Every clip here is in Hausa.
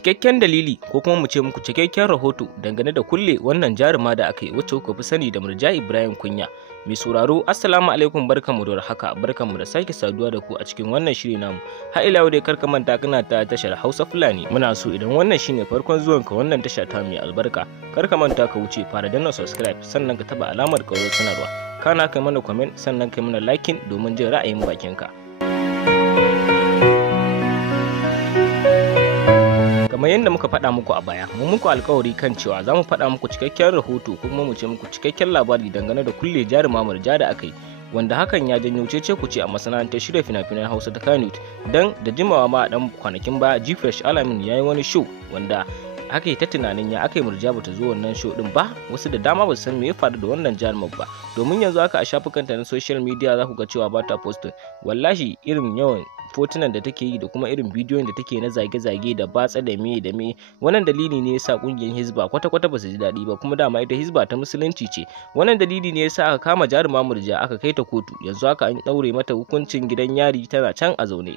Cikakken dalili ko kuma mu ce muku cikakken rahoto dangane da kulle wannan jaruma da aka yi wacce kuka fi sani da Murja Ibrahim Kunya. Mai sauraro assalamu alaikum, barkanmu da haka, barkanmu da sake saduwa da ku a cikin wannan shiri namu. Har ila yau dai karka manta kana ta tashar Hausa Fulani. Muna so idan wannan shine farkon zuwan ka wannan tasha ta mai albarka, karka manta ka wuce fara danna subscribe sannan ka taba alamar ƙaurar sanarwa. Kana kai mana comment sannan kai mana liking domin jin ra'ayin bakinka. Kamar yadda muka faɗa muku a baya, mun muku alkawari kan cewa za mu faɗa muku cikakken rahoto kuma mu ce muku cikakken labari dangane da kulle jaruma Murja da aka yi, wanda hakan ya janyo cece kuce a masana'antar shirya fina-finan Hausa ta akannywood. Dan da jimawa ma a dan kwanakin baya G-Fresh Alamin ya yi wani show wanda aka yi ta tunanin ya aka yi Murja bata zo wannan show din ba, wasu da dama ba su san me ya faru da wannan jarumar ba, domin yanzu haka a shafukanta na social media za ku ga cewa ba ta posting. Wallahi irin yawan fotunan da take yi da kuma irin bidiyon da take na zage-zage da batsa da me wannan dalili ne yasa kungiyar Hizba kwata-kwata ba su ji daɗi ba, kuma dama ita Hizba ta musulunci ce. Wannan dalili ne yasa aka kama jaruma Murja aka kai ta kotu, yanzu haka an daure mata hukuncin gidan yari tana can a zaune.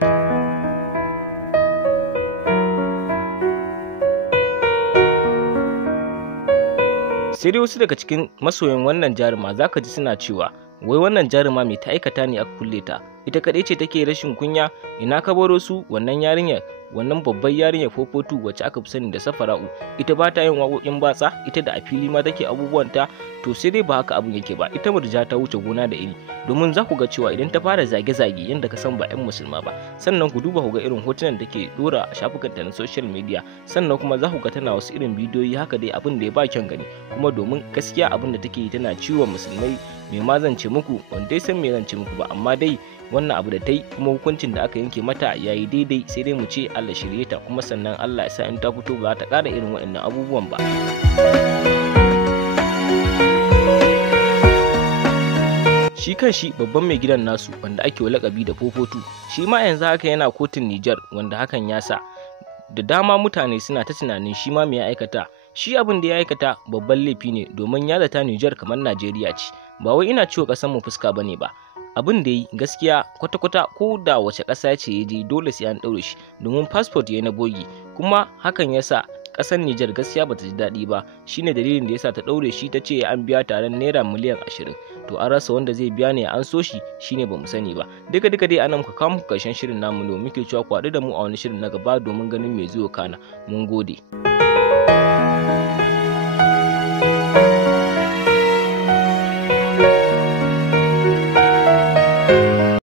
Sai dai wasu daga cikin masoyan wannan jaruma zaka ji suna cewa wai wannan jaruma mai ta aikata ne aka kulle ta, ita kaɗai ce take rashin kunya, ina ka baro su wannan yarinyar, wannan babbar yarinyar fofotu wacce aka fi sani da Safara'u, ita ba ta yin waƙoƙin batsa, ita da a fili ma take abubuwanta. To sai dai ba haka abun yake ba, ita Murja ta wuce gona da iri, domin za ku ga cewa idan ta fara zage-zage yadda ka san ba 'yan musulma ba, sannan ku duba ku ga irin hotunan da ke dora a shafukanta na social media, sannan kuma za ku ga tana wasu irin bidiyoyi haka dai abin da ya ba kyan gani, kuma domin gaskiya abin da take yi tana ciwon musulmai. Me ma zan ce muku, wanda dai san me zan ce muku ba, amma dai wannan abu da ta yi kuma hukuncin da aka yanke mata ya yi daidai, sai dai mu ce Allah shirye ta, kuma sannan Allah ya sa in ta fito ba ta ƙara irin waɗannan abubuwan ba. Shi kan shi babban mai gidan nasu wanda ake lakabi da fofotu, shi ma yanzu haka yana kotun Nijar, wanda hakan ya sa da dama mutane suna ta tunanin shi ma me ya aikata. Shi abin da ya aikata babban laifi ne, domin ya zata Nijar kamar Najeriya ce, ba wai ina ciwo ƙasar mu fuska bane ba. Abin da yi gaskiya kwata-kwata ko da wace ƙasa ce ya je dole sai an ɗaure shi, domin passport ya na bogi, kuma hakan ya sa ƙasar Nijar gaskiya bata ji daɗi ba. Shine dalilin da yasa ta ɗaure shi, ta ce an biya taron naira miliyan 20. To an rasa wanda zai biya ne an so shi, shine bamu sani ba. Duka dai anan muka kawo muku karshen shirin namu ne, muke cewa ku haɗu da mu a wani shirin na gaba domin ganin me zai kana. Mun gode.